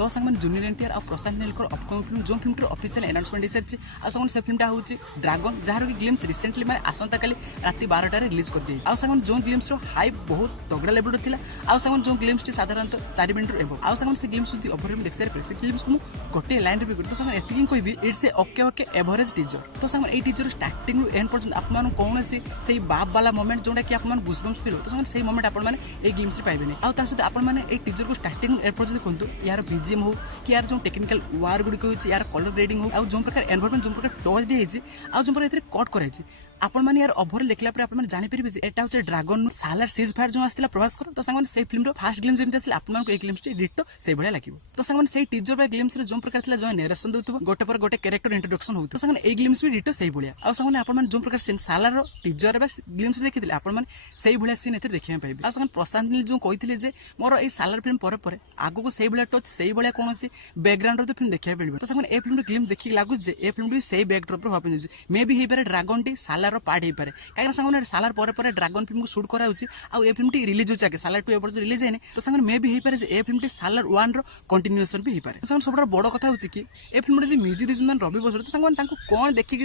तो सांग जूनियर एनटीआर और प्रशांत नीलकर अपकमिंग फिल्म जो फिल्म ऑफिशियल अनाउंसमेंट हो सारी आ से फिल्मटा हूँ ड्रागन जार कि ग्लिम्स रिसेंटली मैंने आसंता काली रात 12टार रिलीज कर दी आंग जो ग्लिम्स हाइप बहुत तगड़ा लेवल था आंग जो ग्लिम्स टी साधारणतः 4 मिनट एबो आंग से ग्लिम्स ओवर देख सारे से ग्लिम्स को गोटे लाइन भी तो सांग एतिक कहबी it's a okay okay average teaser तो सांग ए टीजर स्टार्टिंग एंड पर्यंत आपन कौन से बाप वाला मोमेंट जोटा कि आपन गुजबम्स फील हो तो सांग से मोमेंट आपन माने ए ग्लिम्स पाइबेनी आ ता सहित आपन माने ए टीजर को स्टार्टिंग एंड पर्यंत देखंतु यार बीजीएम हो कि यार जो टेक्निकल वार गुडी को यार कलर ग्रेडिंग हो आ जो प्रकार एनवायरनमेंट जो प्रकार टच दी है आ जो प्रकार कट कराई आपण माने यार ओवर देखला पर आपण माने जानि परिबे जे एटा होचे ड्रैगन सालार सीज फायर जो आस्तिला प्रवास कर तो सांग से फिल्म रो फर्स्ट ग्लिम्स जेमते आस्तिला आपण मानको ए ग्लिम्स डिटो से भलिया लागिवो तो सांग से टीजर बा ग्लिम्स रे जो प्रकार थिला जो नरेशन दउतबो गोटे पर गोटे कैरेक्टर इंट्रोडक्शन होतो सांग ए ग्लिम्स भी डिटो से भलिया आ सांग आपण माने जो प्रकार सीन सालार रो टीजर बा ग्लिम्स देखिथिले आपण माने सेही भलिया सीन एते देखिया पाइबे आ सांग प्रशांत नील जो कहिथिले जे मोर ए सालार फिल्म पर आगो को सेही भलिया टच सेही भलिया कोनोसी बैकग्राउंड रो तो फिल्म देखिया पड़िबो तो सांग ए फिल्म रो ग्लिम्स देखि लागु जे ए फिल्म भी सेही बैकड्रॉप रो हापन मे बी हे पारे ड्रैगन टी सालार रो पार्ट हे पारे कहीं सांगे सालार पर ड्रैगन फिल्म को शूट कराऊँच आउ ए फिल्म रिलीज होचे सालार 2 एपर्यंत रिलीज है तो सांगे मे भी हो पारे ए फिल्म सालार 1 रो कंटिन्यूएशन भी हो पारे सांगे सब बड़ कथा होची कि ए फिल्म जो म्यूजिक देछन रवि बसर तो सांगे कौन देखिक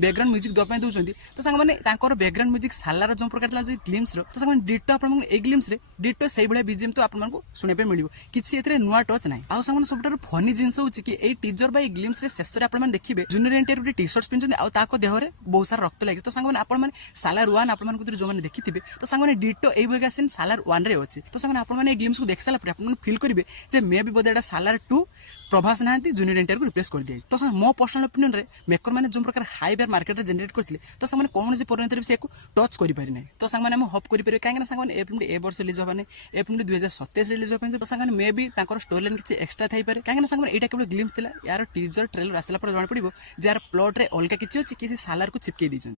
बैकग्राउंड म्यूजिक दवा दौरान तो सांगे बैकग्राउंड म्यूजिक सालार जो प्रकार ग्लिम्स तो सांगे डिटो आप ग्लिम्स डिटो से भाई बीजीएम तो आपको शुणा मिले किसी नुआ टच ना आउ सांगे सब फनी जिनस होची कि ए टीजर बाय ग्लिम्स शेष में आप देखिए जूनियर एनटीआर गोटे टी शर्ट पिंधुଛନ୍ତି ଆଉ ତାଙ୍କ ଦେହରେ बहुत सारा रक्त लगे तो सांगे आपण मैंने सालार 1 आपण मानको जो मैंने देखिथिबे तो सांगे माने डिटो एई भगा सीन सालार 1 रे अछि तो सांगे आपण माने ग्लिम्स को देख साला आपण फील करिवे जे मे भी बोदेडा सालार 2 प्रभास नांती जूनियर एनटीआर को रिप्लेस कर दिया तो सांगे मो पर्सनल ओपिनियन रे मेकर माने जो प्रकार हाई बेयर मार्केट रे जनरेट करथिले तो सांगे माने कौन से परिणत रे से को टच करि पारि नै तो सांगे माने हम होप करि पारे काहे ना सांगे माने ए फिल्म ए वर्ष रिलीज होबाने ए फिल्म 2027 रिलीज होबाने तो सांगे मे भी ताकर स्टोरी लाइन किछि एक्स्ट्रा थाई पारे काहे ना सांगे माने एटा केवल ग्लिम्स थिला यार टीजर ट्रेलर आसला पर जान पड़िबो जे यार प्लॉट रे अलगा किछि अछि किछि सालार को चिपके दिछन।